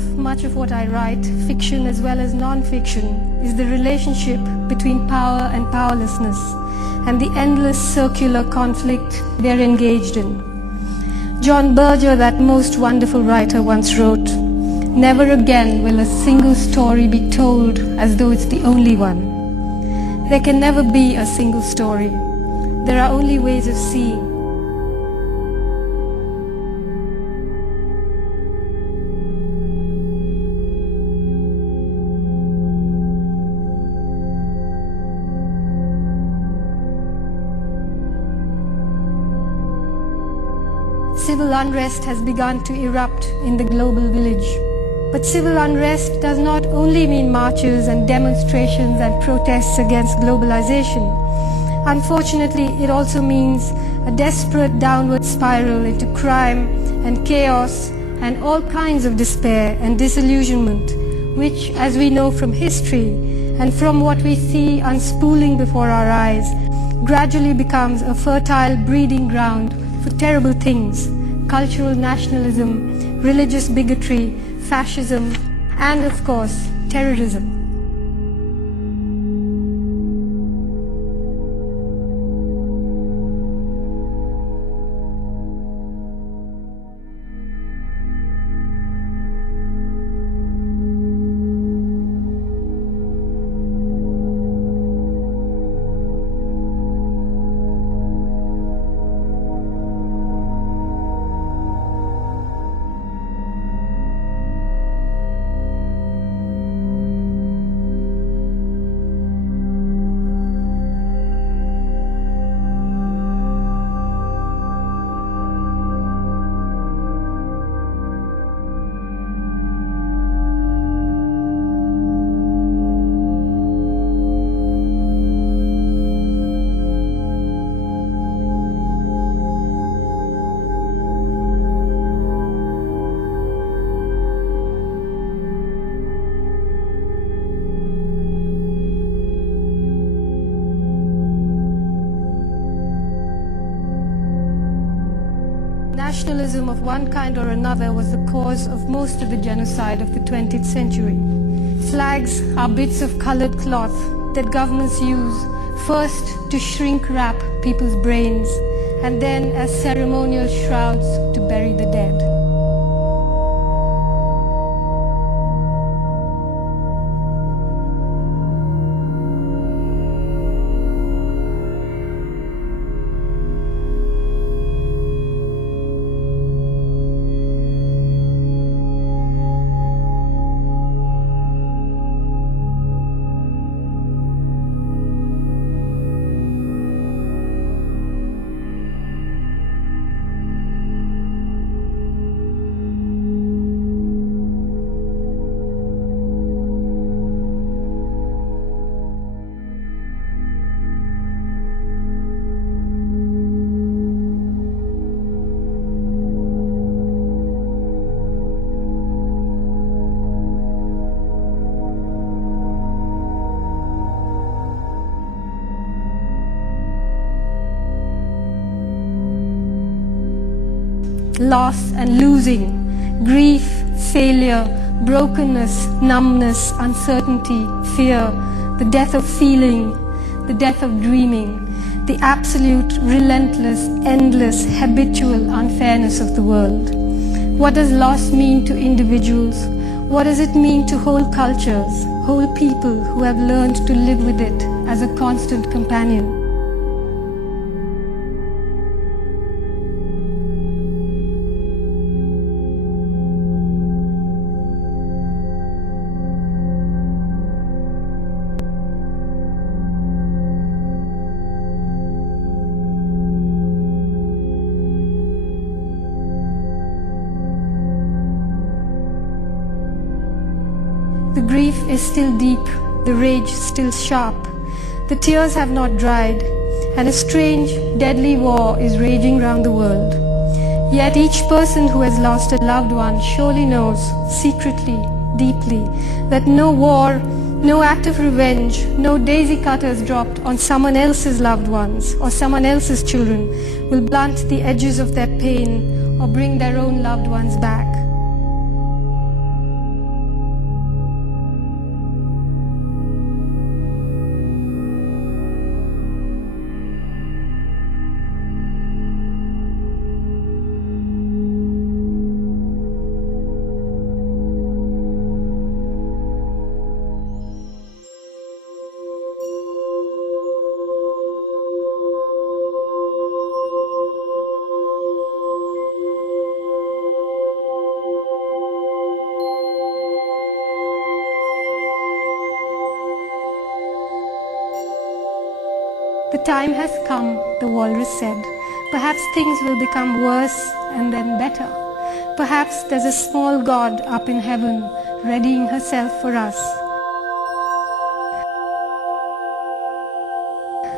of much of what I write, fiction as well as non-fiction, is the relationship between power and powerlessness, and the endless circular conflict they are engaged in. John Berger, that most wonderful writer, once wrote, "Never again will a single story be told as though it's the only one." There can never be a single story. There are only ways of seeing. Civil unrest has begun to erupt in the global village. But civil unrest does not only mean marches and demonstrations and protests against globalization. Unfortunately, it also means a desperate downward spiral into crime and chaos and all kinds of despair and disillusionment, which, as we know from history and from what we see unspooling before our eyes, gradually becomes a fertile breeding ground for terrible things: cultural nationalism, religious bigotry, fascism, and of course, terrorism. Nationalism of one kind or another was the cause of most of the genocide of the 20th century. Flags are bits of colored cloth that governments use first to shrink wrap people's brains and then as ceremonial shrouds to bury the dead. Loss and losing, grief, failure, brokenness, numbness, uncertainty, fear, the death of feeling, the death of dreaming, the absolute, relentless, endless, habitual unfairness of the world. What does loss mean to individuals? What does it mean to whole cultures, whole people who have learned to live with it as a constant companion? The grief is still deep, the rage still sharp. The tears have not dried, and a strange, deadly war is raging round the world. Yet each person who has lost a loved one surely knows, secretly, deeply, that no war, no act of revenge, no daisy cutters dropped on someone else's loved ones or someone else's children will blunt the edges of their pain or bring their own loved ones back. time has come, the walrus said. Perhaps things will become worse and then better. Perhaps there's a small god up in heaven readying herself for us.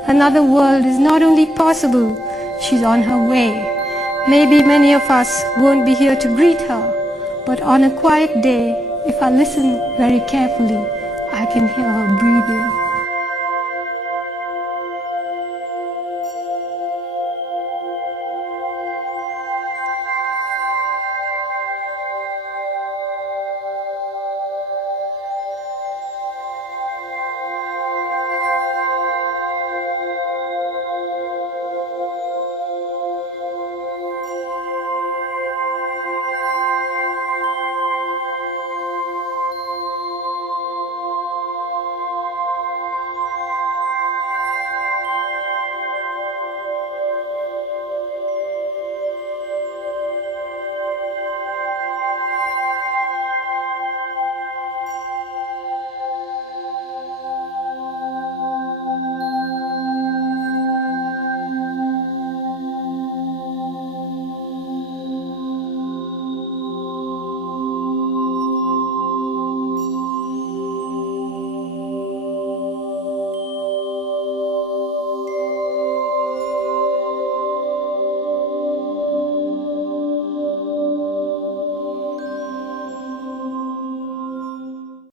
Another world is not only possible, she's on her way. Maybe many of us won't be here to greet her, but on a quiet day, if I listen very carefully, I can hear her breathing.